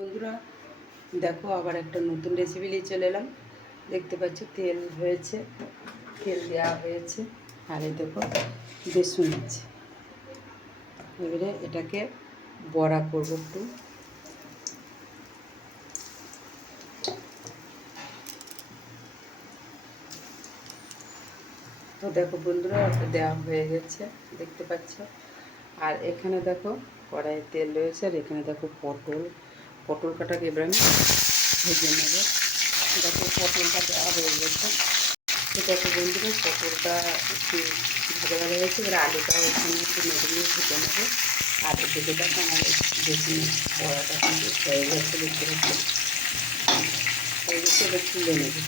বন্ধুরা দেখো আবার একটা নতুন রেসিপি নিয়ে চলে এলাম। দেখতে পাচ্ছ তেল হয়েছে, তেল দেওয়া হয়েছে, আর এই দেখো বেসন আছে। এবারে এটাকে বড়া করবো একটু। তো দেখো বন্ধুরা দেওয়া হয়ে গেছে, দেখতে পাচ্ছ। আর এখানে দেখো কড়াইয়ে তেল রয়েছে, আর এখানে দেখো পটল কাটাকে এবার আমি ভেজে নেবো। দেখো পটলটা দেওয়া হয়ে গেছে। তো দেখো বন্ধুরা পটলটা একটু ভাজা ভাজা হয়েছে, এবার আলুটাও এখানে একটু নেড়ে নিয়ে ভেজে নেবো। আর এদিকে দেখো আমার বেশি বড়াটা কিন্তু হয়ে গেছে, দেখতে পাচ্ছি হয়ে গেছে। এবার তুলে নেবো।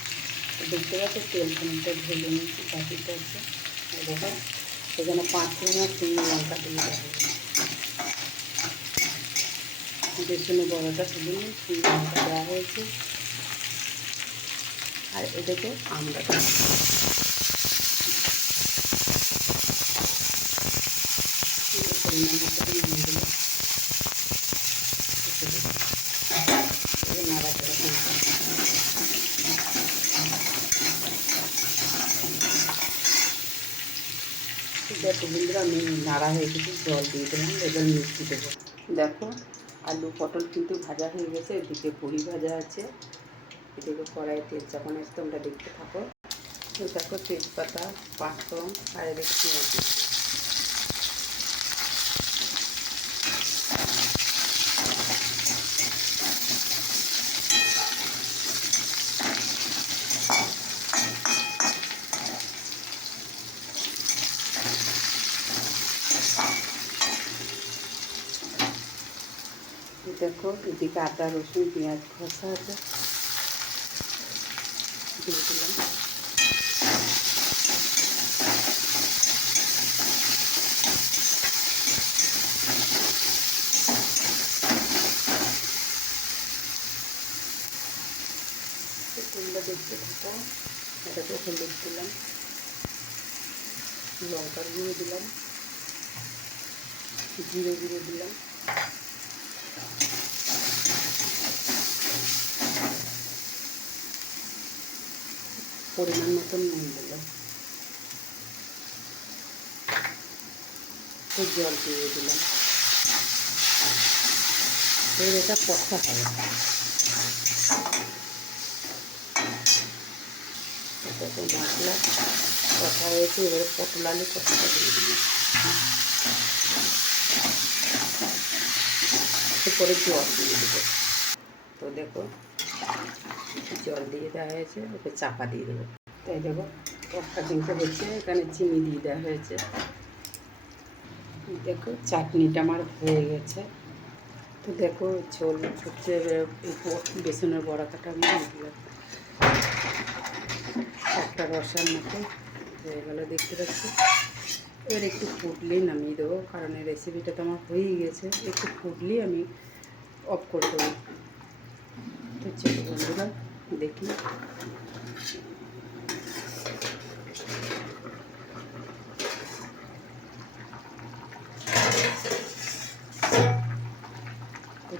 দেখতে পাচ্ছ তেল খানিকটা ঢেলে নিয়েছি, বাটিটা আছে। দেখো সেখানে 5 আর 3 লঙ্কা দিয়ে দেওয়া হয়েছে। বেসনে বড়াটা তুলে নিয়ে 3 লঙ্কা দেওয়া হয়েছে। আর এটাকে আমরা পরিমাণ মতো নুন দিলাম, নাড়াচাড়া করে দেখো বন্ধুরা আমি নাড়া হয়ে গেছে, জল দিয়ে দিলাম। এবার মিষ্টি দেবো। দেখো আলু পটল কিন্তু ভাজা হয়ে গেছে, এদিকে বড়ি ভাজা আছে, এদিকে কড়াইয়ে তেল চাপানো আছে, তোমরা দেখতে থাকো। তো দেখো তেজপাতা, 5 ফোড়ন, আর এদিকে পেঁয়াজ দিয়ে দিলাম। দেখো এদিকে আদা রসুন পেঁয়াজ কষা আছে, দিয়ে দিলাম। তেলটা দেখতে থাকো। এটাতে হলুদ দিলাম, লঙ্কার গুঁড়ো দিলাম, জিরে গুঁড়ো দিলাম, পরিমাণ মতন নুন দিলাম, জল দিয়ে দিলাম। এবার এটা কষা হবে। দেখো মশলা কষা হয়েছে, এবারে পটল আলু কষাটা দিয়ে দিলাম। এরপরে জল দিয়ে দেবো। তো দেখো জল দিয়ে দেওয়া হয়েছে, ওকে চাপা দিয়ে দেবো। তাই দেখো কষা কিন্তু হচ্ছে, এখানে চিনি দিয়ে দেওয়া হয়েছে। দেখো চাটনিটা আমার হয়ে গেছে। তো দেখো ঝোল হচ্ছে, এই বেসনের বড়া কাটা আমি দিয়ে দিলাম। একটা রসার মতো হয়ে গেল, দেখতে পাচ্ছি। এবার একটু ফুটলেই নামিয়ে দেবো, কারণ এই রেসিপিটা তো আমার হয়েই গেছে। একটু ফুটলেই আমি অফ করে দেবো। তো চলো বন্ধুরা দেখি।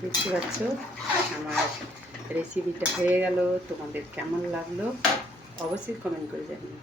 দেখতে পাচ্ছ আমার রেসিপিটা হয়ে গেল। তোমাদের কেমন লাগলো অবশ্যই কমেন্ট করে জানিও।